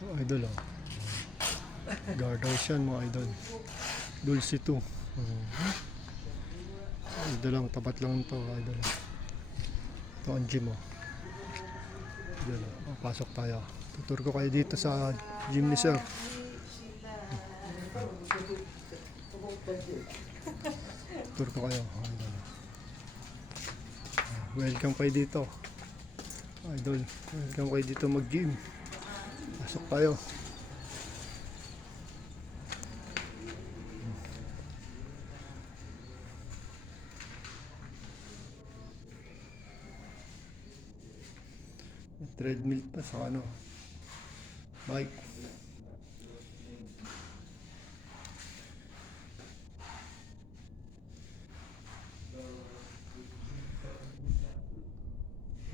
Oh, idol oh. Guardhouse yan mga idol. Dulce 2. Idol lang, tapat lang to idol. Ito ang gym oh. Idol oh. Pasok tayo. Tutur ko kayo dito sa gym ni sir. Tutur ko kayo idol. Welcome kayo dito idol. Welcome kayo dito mag gym. Pasok tayo. Treadmill pa sa ano, bike.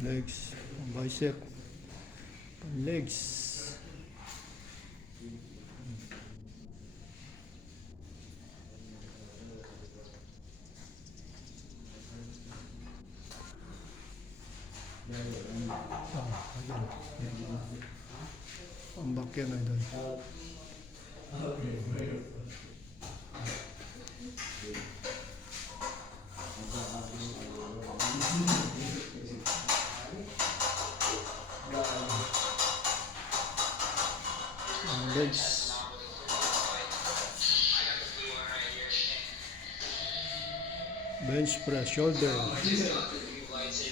Legs, bicep, legs. Ang back yan idol. Legs. Bench press, shoulder.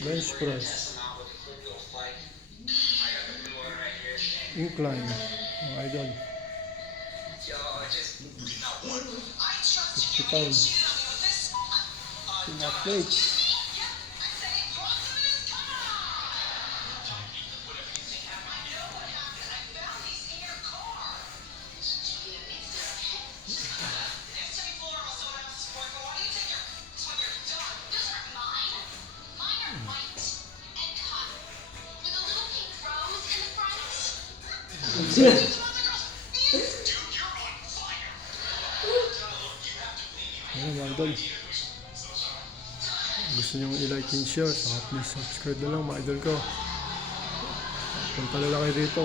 Bench press. Incline. Oh, idol. 50 pounds. Enough plates. Ayan mga idol. Gusto nyo i-like and share, saka please subscribe na lang mga idol ko. Punta na lang kayo dito.